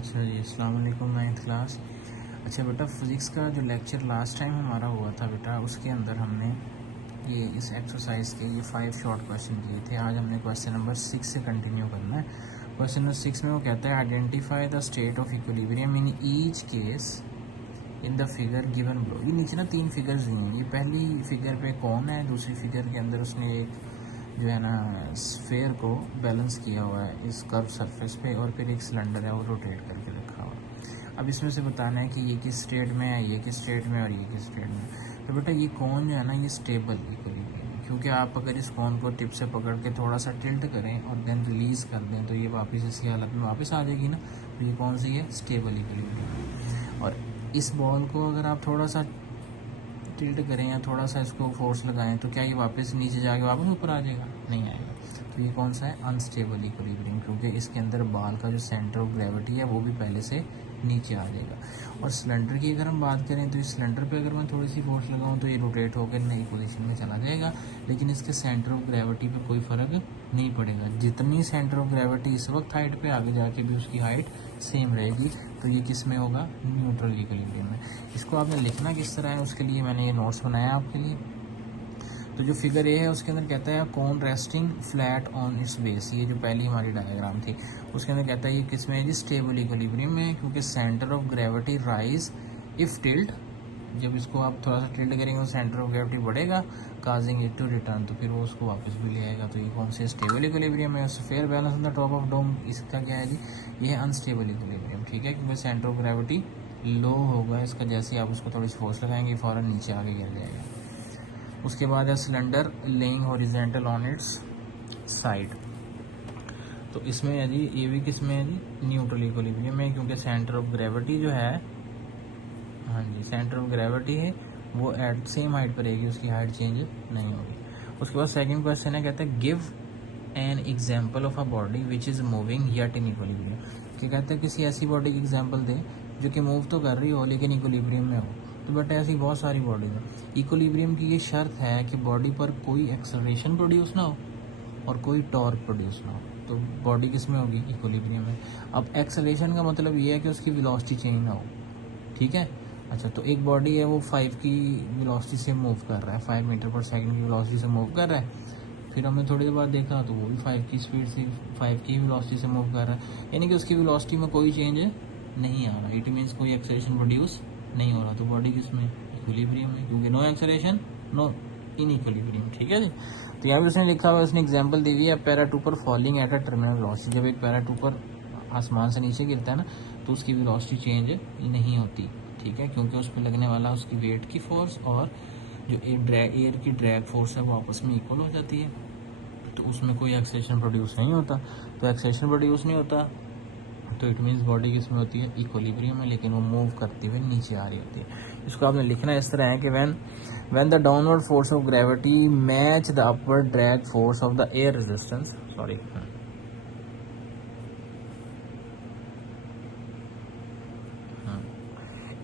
अच्छा जी, अस्सलाम वालेकुम। 9th class. अच्छा बेटा, फिज़िक्स का जो लेक्चर लास्ट टाइम हमारा हुआ था बेटा, उसके अंदर हमने ये इस एक्सरसाइज के ये 5 शॉर्ट क्वेश्चन किए थे। आज हमने क्वेश्चन नंबर 6 से कंटिन्यू करना है। क्वेश्चन नंबर 6 में वो कहता है identify the state of equilibrium in each case in the figure given below. ये नीचे ना 3 फिगर्स दी हैं। ये पहली फिगर पे कौन है, दूसरी फिगर के अंदर उसने एक जो है ना स्फेयर को बैलेंस किया हुआ है इस कर्व सरफेस पे, और फिर एक सिलेंडर है वो रोटेट करके रखा हुआ है। अब इसमें से बताना है कि ये किस स्टेट में है, ये किस स्टेट में, और ये किस स्टेट में। तो बेटा ये कौन जो है ना, ये स्टेबल इक्विलिब्रियम है, क्योंकि आप अगर इस कौन को टिप से पकड़ के थोड़ा सा टिल्ट करें और देन रिलीज़ कर दें तो ये वापस इसी हालत में वापस आ जाएगी ना। तो ये कौन सी है, स्टेबल इक्विलिब्रियम है। और इस बॉल को अगर आप थोड़ा सा टिल्ट करें या थोड़ा सा इसको फोर्स लगाएं तो क्या ये वापस नीचे जाके वापस ऊपर आ जाएगा? नहीं आएगा। तो ये कौन सा है, अनस्टेबल इक्विलिब्रियम, क्योंकि इसके अंदर बॉल का जो सेंटर ऑफ ग्रेविटी है वो भी पहले से नीचे आ जाएगा। और सिलेंडर की अगर हम बात करें तो इस सिलेंडर पे अगर मैं थोड़ी सी फोर्स लगाऊं तो ये रोटेट होकर नई पोजीशन में चला जाएगा, लेकिन इसके सेंटर ऑफ ग्रेविटी पे कोई फ़र्क नहीं पड़ेगा। जितनी सेंटर ऑफ ग्रेविटी इस वक्त हाइट पे, आगे जाके भी उसकी हाइट सेम रहेगी। तो ये किस में होगा, न्यूट्रल इक्विलिब्रियम में। इसको आपने लिखना किस तरह है, उसके लिए मैंने ये नोट्स बनाया आपके लिए। तो जो फिगर ए है उसके अंदर कहता है कौन resting flat on it's base. ये जो पहली हमारी डायग्राम थी उसके अंदर कहता है ये किस में है जी, स्टेबल इक्विलिब्रियम में, क्योंकि centre of gravity rise if tilt. जब इसको आप थोड़ा सा टिल्ट करेंगे तो सेंटर ऑफ ग्रेविटी बढ़ेगा, काजिंग इट टू रिटर्न, तो फिर वो उसको वापस भी ले आएगा। तो ये कौन से, स्टेबल इक्विलिब्रियम है। Fair balance on the top of dome, इसका क्या है जी, ये है अनस्टेबल इक्विलिब्रियम। ठीक है, क्योंकि सेंटर ऑफ ग्रेविटी लो होगा इसका, जैसे आप उसको थोड़ी सी फोर्स लगाएंगे फौरन नीचे आगे गिर जाएगा। उसके बाद है cylinder laying horizontal on it's side. तो इसमें है जी, ये भी किस में है जी, न्यूट्रल इक्विलिब्रियम में, क्योंकि सेंटर ऑफ ग्रेविटी जो है, हाँ जी, सेंटर ऑफ ग्रेविटी है वो एट सेम हाइट पर रहेगी, उसकी हाइट चेंज नहीं होगी। उसके बाद सेकंड क्वेश्चन है, कहता है give an example of a body which is moving yet in equilibrium. क्या कहते हैं, किसी ऐसी बॉडी की एग्जाम्पल दे जो कि मूव तो कर रही हो लेकिन इक्विलिब्रियम में हो। तो बेटा ऐसी बहुत सारी बॉडीज है। इक्विलिब्रियम की ये शर्त है कि बॉडी पर कोई एक्सेलरेशन प्रोड्यूस ना हो और कोई टॉर्क प्रोड्यूस ना हो। तो बॉडी किस में होगी, इक्विलिब्रियम में। अब एक्सेलरेशन का मतलब ये है कि उसकी वेलोसिटी चेंज ना हो। ठीक है। अच्छा, तो एक बॉडी है वो 5 की वेलोसिटी से मूव कर रहा है, 5 मीटर पर सेकंड की वेलोसिटी से मूव कर रहा है। फिर हमने थोड़ी देर बाद देखा तो वो भी 5 की स्पीड से, 5 की वेलोसिटी से मूव कर रहा है, यानी कि उसकी वेलोसिटी में कोई चेंज नहीं आ रहा। इट मीन्स कोई एक्सेलरेशन प्रोड्यूस नहीं हो रहा। तो बॉडी किस में, इक्विलिब्रियम में, क्योंकि no acceleration no in equilibrium. ठीक है जी। तो यहाँ पे उसने लिखा हुआ, उसने एग्जाम्पल दी हुई है paratrooper falling at a terminal velocity. जब एक पैराटूपर आसमान से नीचे गिरता है ना तो उसकी वेलोसिटी चेंज नहीं होती। ठीक है, क्योंकि उस पर लगने वाला उसकी वेट की फोर्स और जो एयर की ड्रैग फोर्स है वो आपस में इक्वल हो जाती है, तो उसमें कोई एक्सेलेरेशन प्रोड्यूस नहीं होता। तो एक्सेलेरेशन प्रोड्यूस नहीं होता तो इट मीन्स बॉडी किस में होती है, इक्विलिब्रियम में, लेकिन वो मूव करते हुए नीचे आ रही होती है। इसको आपने लिखना इस तरह है कि when the downward force of gravity match the upward drag force of the air resistance, sorry,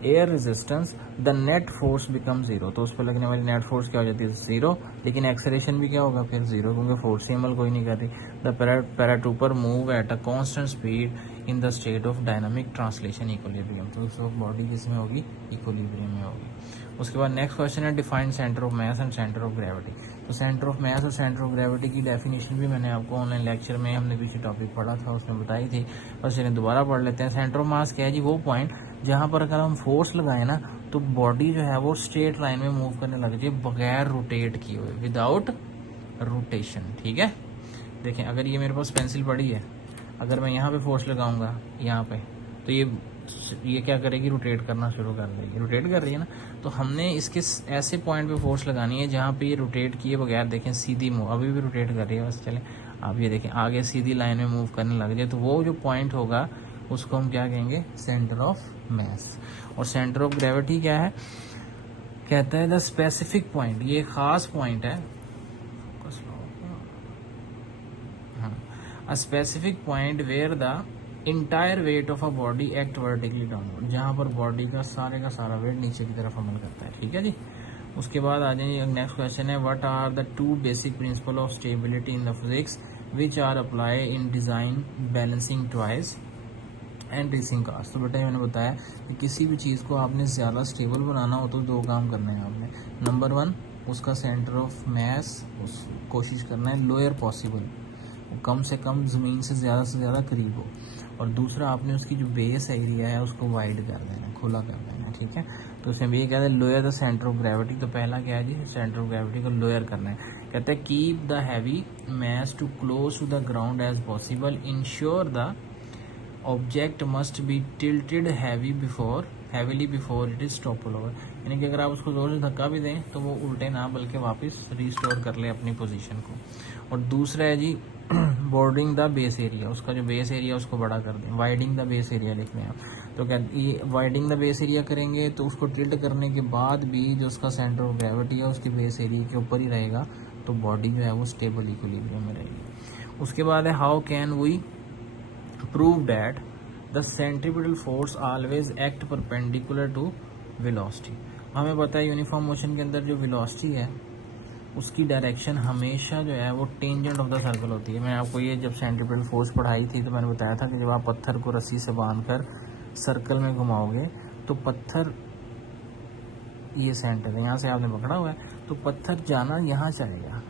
air resistance, the net force become zero. तो उस पर लगने वाली नेट फोर्स क्या हो जाती है, जीरो, लेकिन एक्सेलरेशन भी क्या होगा फिर, जीरो, क्योंकि फोर्स अमल कोई नहीं कर रही। The paratrooper move at a constant speed in the state of dynamic translation equilibrium. तो उस वक्त बॉडी किस में होगी, इक्विलिब्रियम में होगी। उसके बाद नेक्स्ट क्वेश्चन है define centre of mass and centre of gravity. तो सेंटर ऑफ मास और सेंटर ऑफ ग्रेविटी की डेफिनेशन भी मैंने आपको ऑनलाइन लेक्चर में, हमने पीछे टॉपिक पढ़ा था उसमें बताई थी, बस इन्हें दोबारा पढ़ लेते हैं। सेंटर ऑफ मास क्या है जी, वो पॉइंट जहाँ पर अगर हम फोर्स लगाए ना तो बॉडी जो है वो स्ट्रेट लाइन में मूव करने लग जाए बगैर रोटेट किए हुए, विदाउट रोटेशन। ठीक है, देखें अगर ये मेरे पास पेंसिल पड़ी है, अगर मैं यहाँ पे फोर्स लगाऊंगा यहाँ पे, तो ये क्या करेगी, रोटेट करना शुरू कर देगी। रोटेट कर रही है ना, तो हमने इसके ऐसे पॉइंट पे फोर्स लगानी है जहाँ पे ये रोटेट किए बगैर, देखें सीधी मूव, अभी भी रोटेट कर रही है, बस चलें आप ये देखें आगे सीधी लाइन में मूव करने लग जाए, तो वो जो पॉइंट होगा उसको हम क्या कहेंगे, सेंटर ऑफ मास। और सेंटर ऑफ ग्रेविटी क्या है, कहता है द स्पेसिफिक पॉइंट, ये खास पॉइंट है, a specific point where the entire weight of a body act vertically downward, जहाँ पर बॉडी का सारा वेट नीचे की तरफ अमल करता है। ठीक है जी। उसके बाद आ जाइए, नेक्स्ट क्वेश्चन है what are the 2 basic principle of stability in the physics which are apply in design balancing toys. And racing कास्ट। तो बेटा मैंने बताया कि किसी भी चीज़ को आपने ज़्यादा स्टेबल बनाना हो तो दो काम करने हैं आपने। नंबर 1, उसका सेंटर ऑफ मैस उस कोशिश करना है लोअर पॉसिबल, कम से कम ज़मीन से ज़्यादा करीब हो। और दूसरा आपने उसकी जो बेस एरिया है उसको वाइड कर देना, खुला कर देना, ठीक है। तो उसमें भी ये कहते हैं lower the centre of gravity. तो पहला क्या है जी, सेंटर ऑफ ग्रेविटी को लोअर करना है। कहते हैं keep the heavy mass too close to the ground as possible, ensure the object must be tilted heavily before it is topple over. यानी कि अगर आप उसको जोर से धक्का भी दें तो वो उल्टे ना बल्कि वापस रिस्टोर कर ले अपनी पोजीशन को। और दूसरा है जी बॉर्डरिंग द बेस एरिया, उसका जो बेस एरिया उसको बड़ा कर दें, वाइडिंग द बेस एरिया लिख लें आप। तो क्या ये वाइडिंग द बेस एरिया करेंगे तो उसको टिल्ट करने के बाद भी जो उसका सेंटर ऑफ ग्रेविटी है उसके बेस एरिया के ऊपर ही रहेगा, तो बॉडी जो है वो स्टेबल इक्विलिब्रियम में रहेगी। उसके बाद है how can we prove that the centripetal force always act perpendicular to velocity. हमें पता है यूनिफॉर्म मोशन के अंदर जो वेलोसिटी है उसकी डायरेक्शन हमेशा जो है वो टेंजेंट ऑफ द सर्कल होती है। मैंने आपको ये जब सेंट्रीपिटल फोर्स पढ़ाई थी तो मैंने बताया था कि जब आप पत्थर को रस्सी से बांधकर सर्कल में घुमाओगे तो पत्थर, ये सेंटर है, यहाँ से आपने पकड़ा हुआ है तो पत्थर जाना यहाँ चाहेगा,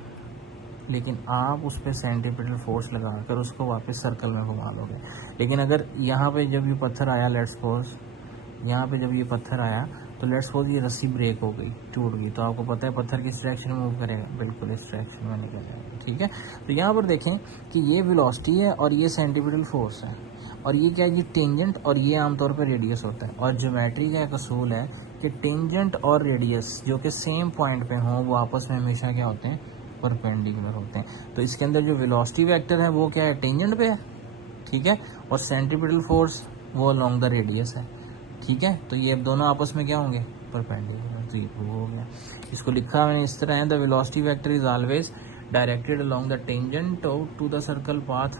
लेकिन आप उस पर सेंट्रीपिटल फोर्स लगाकर उसको वापस सर्कल में घुमा लोगे। लेकिन अगर यहाँ पे जब ये पत्थर आया, लेट्स सपोज यहाँ पे जब ये पत्थर आया तो लेट्स सपोज ये रस्सी ब्रेक हो गई, टूट गई, तो आपको पता है पत्थर किस डायरेक्शन में मूव करेगा, बिल्कुल इस डायरेक्शन में निकलेगा, ठीक है। तो यहाँ पर देखें कि ये वेलोसिटी है और ये सेंट्रीपिटल फोर्स है, और ये क्या है, ये टेंजेंट और ये आमतौर पर रेडियस होता है। और ज्योमेट्री का एक असूल है कि टेंजेंट और रेडियस जो कि सेम पॉइंट पे हों वो आपस में हमेशा क्या होते हैं, परपेंडिकुलर होते हैं। तो इसके अंदर जो वेलोसिटी वेक्टर है वो क्या है, टेंजेंट पे है, ठीक है, और सेंट्रीपिटल फोर्स वो अलोंग द रेडियस है, ठीक है। तो ये दोनों आपस में क्या होंगे, परपेंडिकुलर। तो ये प्रूव हो गया। इसको लिखा मैंने इस तरह है, the velocity vector is always directed along the tangent to the circle path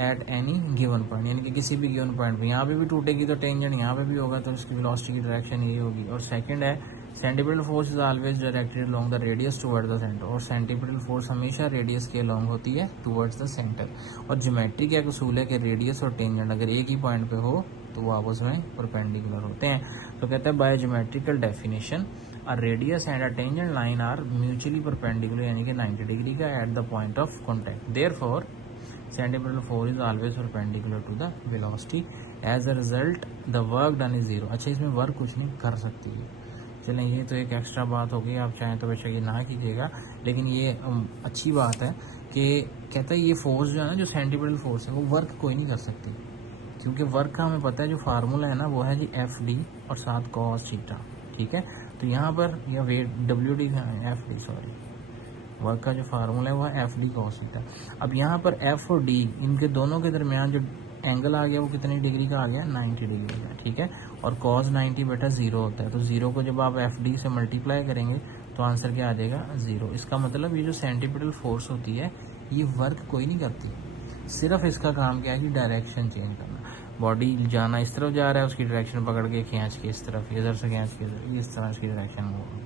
at any given point, यानी कि किसी भी गिवन पॉइंट पे, यहाँ पे भी टूटेगी तो टेंजेंट यहाँ पे भी होगा, तो इसकी वेलोसिटी की डायरेक्शन यही होगी। और सेकंड है centripetal force is always directed along the radius towards the centre, और सेंट्रीपिटल फोर्स हमेशा रेडियस के अलोंग होती है टुवर्ड्स द सेंटर। और ज्योमेट्री का एक असूल है कि रेडियस और टेंजेंट अगर एक ही पॉइंट पे हो तो वो आपस में परपेंडिकुलर होते हैं। तो कहते हैं by geometrical definition a radius and a tangent line are mutually perpendicular, यानी कि 90 डिग्री का at the point of contact. Therefore centripetal force is always perpendicular to the velocity, as a result the work done is zero. अच्छा, इसमें work कुछ नहीं कर सकती है, चलें ये तो एक एक्स्ट्रा बात हो गई, आप चाहें तो बेशक ये ना कीजिएगा, लेकिन ये अच्छी बात है कि कहता है ये फोर्स जो है ना, जो सेंट्रीपिटल फोर्स है वो वर्क कोई नहीं कर सकती, क्योंकि वर्क का हमें पता है जो फार्मूला है ना वो है जी FD और साथ cos थीटा, ठीक है। तो यहाँ पर यह weight WD FD sorry, work का जो फार्मूला है वो है FD cos थीटा। अब यहाँ पर F और D इनके दोनों के दरमियान जो एंगल आ गया वो कितनी डिग्री का आ गया, 90 डिग्री का, ठीक है। और cos 90 बेटा 0 होता है, तो 0 को जब आप FD से मल्टीप्लाई करेंगे तो आंसर क्या आ जाएगा, 0। इसका मतलब ये जो सेंट्रीपिटल फोर्स होती है ये वर्क कोई नहीं करती, सिर्फ इसका काम क्या है कि डायरेक्शन चेंज करना। बॉडी जाना इस तरफ जा रहा है, उसकी डायरेक्शन पकड़ के खींच के इस तरफ, इधर से खींच के इस तरह इसकी डायरेक्शन होगी,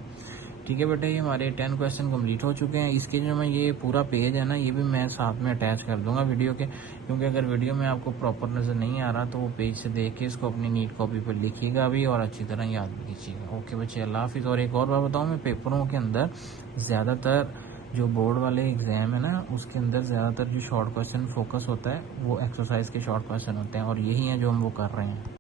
ठीक है बेटा। ये हमारे 10 क्वेश्चन कंप्लीट हो चुके हैं। इसके जो मैं ये पूरा पेज है ना ये भी मैं साथ में अटैच कर दूंगा वीडियो के, क्योंकि अगर वीडियो में आपको प्रॉपर नज़र नहीं आ रहा तो वो पेज से देख के इसको अपनी नीट कॉपी पर लिखिएगा भी और अच्छी तरह याद भी कीजिएगा। ओके बच्चे, अल्लाह हाफिज़। और एक और बात बताऊँ, मैं पेपरों के अंदर ज़्यादातर जो बोर्ड वाले एग्जाम है ना उसके अंदर ज़्यादातर जो शॉर्ट क्वेश्चन फोकस होता है वो एक्सरसाइज के शॉर्ट क्वेश्चन होते हैं, और यही है जो हम वो कर रहे हैं।